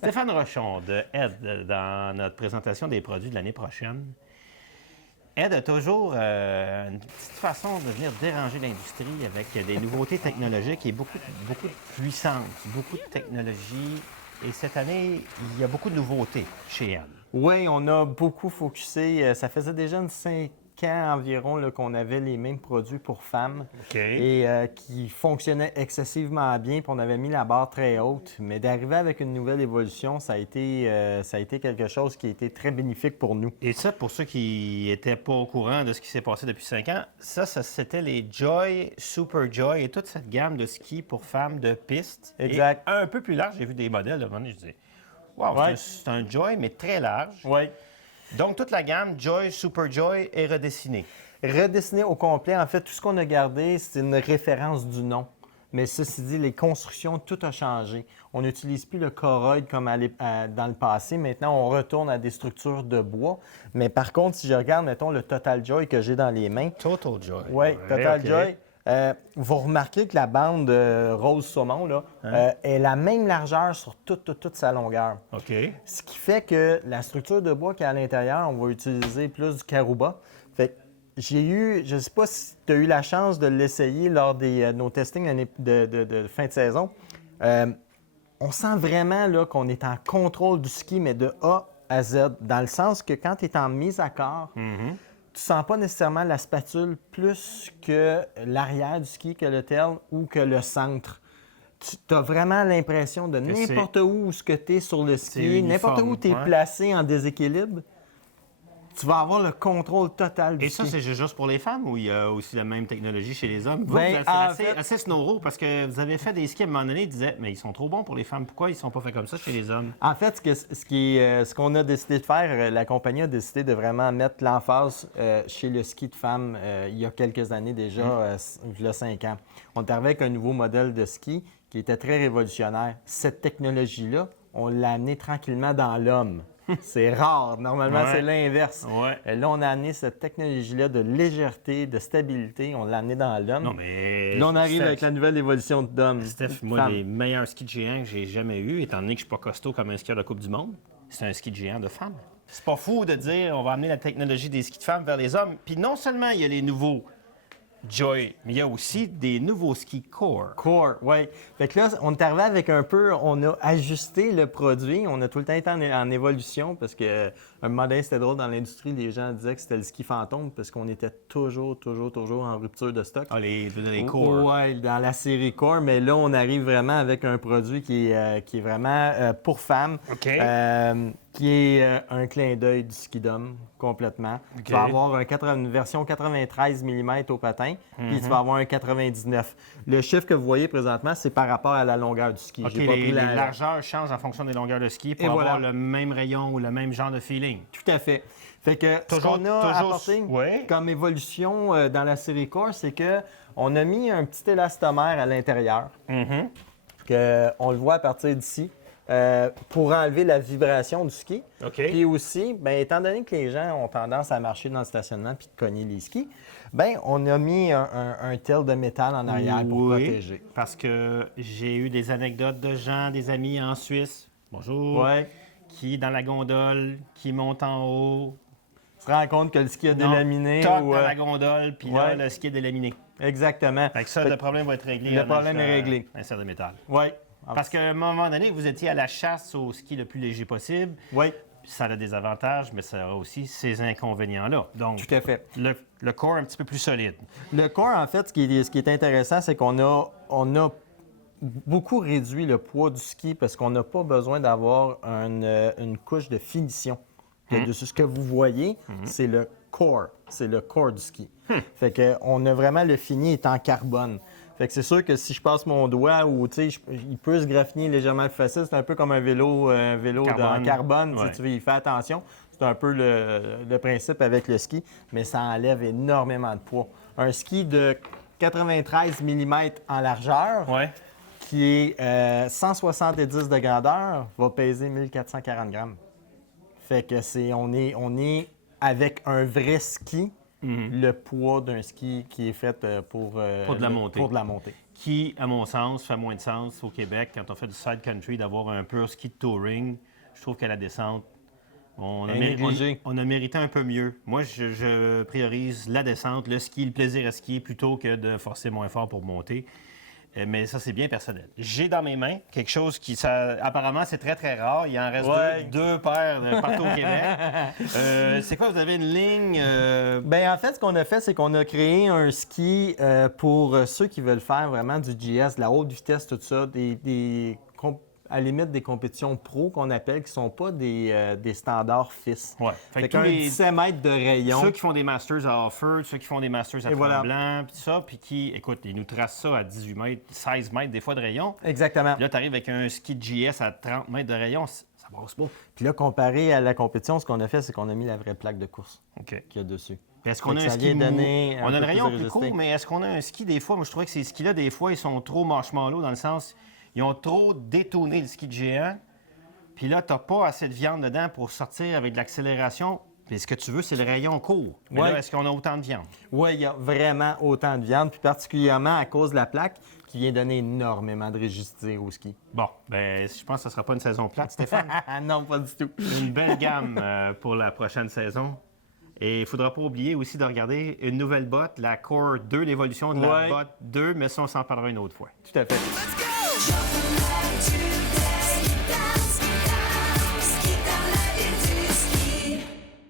Stéphane Rochon de Ed, dans notre présentation des produits de l'année prochaine. Ed a toujours une petite façon de venir déranger l'industrie avec des nouveautés technologiques et beaucoup de puissance, beaucoup de technologie. Et cette année, il y a beaucoup de nouveautés chez Ed. Oui, on a beaucoup focusé. Ça faisait déjà 5 ans environ là, qu'on avait les mêmes produits pour femmes et qui fonctionnaient excessivement bien. Puis on avait mis la barre très haute. Mais d'arriver avec une nouvelle évolution, ça a été quelque chose qui a été très bénéfique pour nous. Et ça, pour ceux qui n'étaient pas au courant de ce qui s'est passé depuis 5 ans, ça c'était les Joy, Super Joy et toute cette gamme de skis pour femmes de piste. Exact. Et un peu plus large, j'ai vu des modèles, à un moment donné, je dis, wow, Ouais. c'est un Joy, mais très large. Oui. Donc, toute la gamme Joy, Super Joy est redessinée. Redessiné au complet. En fait, tout ce qu'on a gardé, c'est une référence du nom. Mais ceci dit, les constructions, tout a changé. On n'utilise plus le Koroyd comme dans le passé. Maintenant, on retourne à des structures de bois. Mais par contre, si je regarde, mettons, le Total Joy que j'ai dans les mains. Total Joy. Oui, Total OK. Joy. Vous remarquez que la bande rose saumon là, est la même largeur sur toute sa longueur. OK. Ce qui fait que la structure de bois qui est à l'intérieur, on va utiliser plus du carouba. Fait que je ne sais pas si tu as eu la chance de l'essayer lors de nos testings de fin de saison. On sent vraiment là, qu'on est en contrôle du ski, mais de A à Z, dans le sens que quand tu es en mise à corps, tu sens pas nécessairement la spatule plus que l'arrière du ski, que le tail ou que le centre. Tu as vraiment l'impression de n'importe où tu es sur le ski, n'importe où tu es placé en déséquilibre, tu vas avoir le contrôle total du ski. Et ça, c'est juste pour les femmes ou il y a aussi la même technologie chez les hommes? Vous Ben, êtes assez snowro parce que vous avez fait des skis à un moment donné, ils disaient, mais ils sont trop bons pour les femmes. Pourquoi ils ne sont pas faits comme ça chez les hommes? En fait, ce qu'on a décidé de faire, la compagnie a décidé de vraiment mettre l'emphase chez le ski de femmes il y a quelques années déjà, il y a 5 ans. On est arrivé avec un nouveau modèle de ski qui était très révolutionnaire. Cette technologie-là, on l'a amenée tranquillement dans l'homme. C'est rare. Normalement, c'est l'inverse. Ouais. Là, on a amené cette technologie-là de légèreté, de stabilité. On l'a amené dans l'homme. Non, mais... Là, on arrive avec la nouvelle évolution d'homme. Steph, moi, les meilleurs skis de géant que j'ai jamais eus, étant donné que je suis pas costaud comme un skieur de Coupe du Monde, c'est un ski de géant de femmes. C'est pas fou de dire on va amener la technologie des skis de femmes vers les hommes. Puis non seulement il y a les nouveaux Joy, mais il y a aussi des nouveaux skis Core. Core, oui. Fait que là, on est arrivé avec on a ajusté le produit. On a tout le temps été en évolution parce que un moment donné, c'était drôle dans l'industrie, les gens disaient que c'était le ski fantôme parce qu'on était toujours en rupture de stock. Ah, les Core. Oui, dans la série Core, mais là, on arrive vraiment avec un produit qui est vraiment pour femmes. OK. Qui est un clin d'œil du ski d'homme complètement. OK. Tu vas avoir une version 93 mm au patin, puis tu vas avoir un 99. Le chiffre que vous voyez présentement, c'est par rapport à la longueur du ski. OK, les largeurs changent en fonction des longueurs de ski pour avoir le même rayon ou le même genre de feeling. Tout à fait. Fait que ce qu'on a apporté comme évolution dans la série Core, c'est qu'on a mis un petit élastomère à l'intérieur. On le voit à partir d'ici. Pour enlever la vibration du ski. OK. Puis aussi, bien, étant donné que les gens ont tendance à marcher dans le stationnement puis de cogner les skis, bien, on a mis un tail de métal en arrière pour protéger. Parce que j'ai eu des anecdotes de gens, des amis en Suisse, bonjour, qui, dans la gondole, qui montent en haut, se rend compte que le ski a délaminé. Dans la gondole, puis là, le ski est délaminé. Exactement. Fait que ça, le problème va être réglé. Le problème est réglé. Un serre de métal. Oui. Parce qu'à un moment donné, vous étiez à la chasse au ski le plus léger possible. Oui. Ça a des avantages, mais ça a aussi ces inconvénients-là. Donc, tout à fait. Le corps un petit peu plus solide. Le corps, en fait, ce qui est intéressant, c'est qu'on a beaucoup réduit le poids du ski parce qu'on n'a pas besoin d'avoir une couche de finition. Ce que vous voyez, c'est le core. C'est le corps du ski. Fait qu'on a vraiment le fini est en carbone. Fait que c'est sûr que si je passe mon doigt ou il peut se graffiner légèrement plus facile, c'est un peu comme un vélo en carbone. Tu veux y faire attention. C'est un peu le principe avec le ski, mais ça enlève énormément de poids. Un ski de 93 mm en largeur, qui est 170 de grandeur, va peser 1440 grammes. Fait que on est avec un vrai ski le poids d'un ski qui est fait pour de la montée. Pour de la montée. Qui, à mon sens, fait moins de sens au Québec quand on fait du side country d'avoir un pur ski de touring. Je trouve qu'à la descente, on a mérité un peu mieux. Moi, je priorise la descente, le ski, le plaisir à skier plutôt que de forcer moins fort pour monter. Mais ça, c'est bien personnel. J'ai dans mes mains quelque chose qui, apparemment, c'est très, très rare. Il en reste deux paires partout au Québec. C'est quoi, vous avez une ligne? Bien, en fait, ce qu'on a fait, c'est qu'on a créé un ski pour ceux qui veulent faire vraiment du GS, de la haute vitesse, tout ça, à la limite des compétitions pro qu'on appelle, qui ne sont pas des standards FIS. Ouais. Fait qu'un 17 mètres de rayon. Ceux qui font des Masters à Offord, ceux qui font des Masters à Tremblant, puis ça, puis qui, écoute, ils nous tracent ça à 18 mètres, 16 mètres des fois de rayon. Exactement. Puis là, tu arrives avec un ski de GS à 30 mètres de rayon, ça passe pas. Puis là, comparé à la compétition, ce qu'on a fait, c'est qu'on a mis la vraie plaque de course qu'il y a dessus. Est-ce qu'on a un ski mou? On a le rayon plus court, mais est-ce qu'on a un ski des fois? Moi, je trouvais que ces skis-là, des fois, ils sont trop marshmallow dans le sens... Ils ont trop détourné le ski de géant. Puis là, tu n'as pas assez de viande dedans pour sortir avec de l'accélération. Puis ce que tu veux, c'est le rayon court. Mais là, est-ce qu'on a autant de viande? Oui, il y a vraiment autant de viande, puis particulièrement à cause de la plaque qui vient donner énormément de rigidité au ski. Bon, bien, je pense que ce ne sera pas une saison plate, Stéphane. Non, pas du tout. Une belle gamme pour la prochaine saison. Et il ne faudra pas oublier aussi de regarder une nouvelle botte, la Core 2, l'évolution de la botte 2, mais ça, on s'en parlera une autre fois. Tout à fait. Let's go!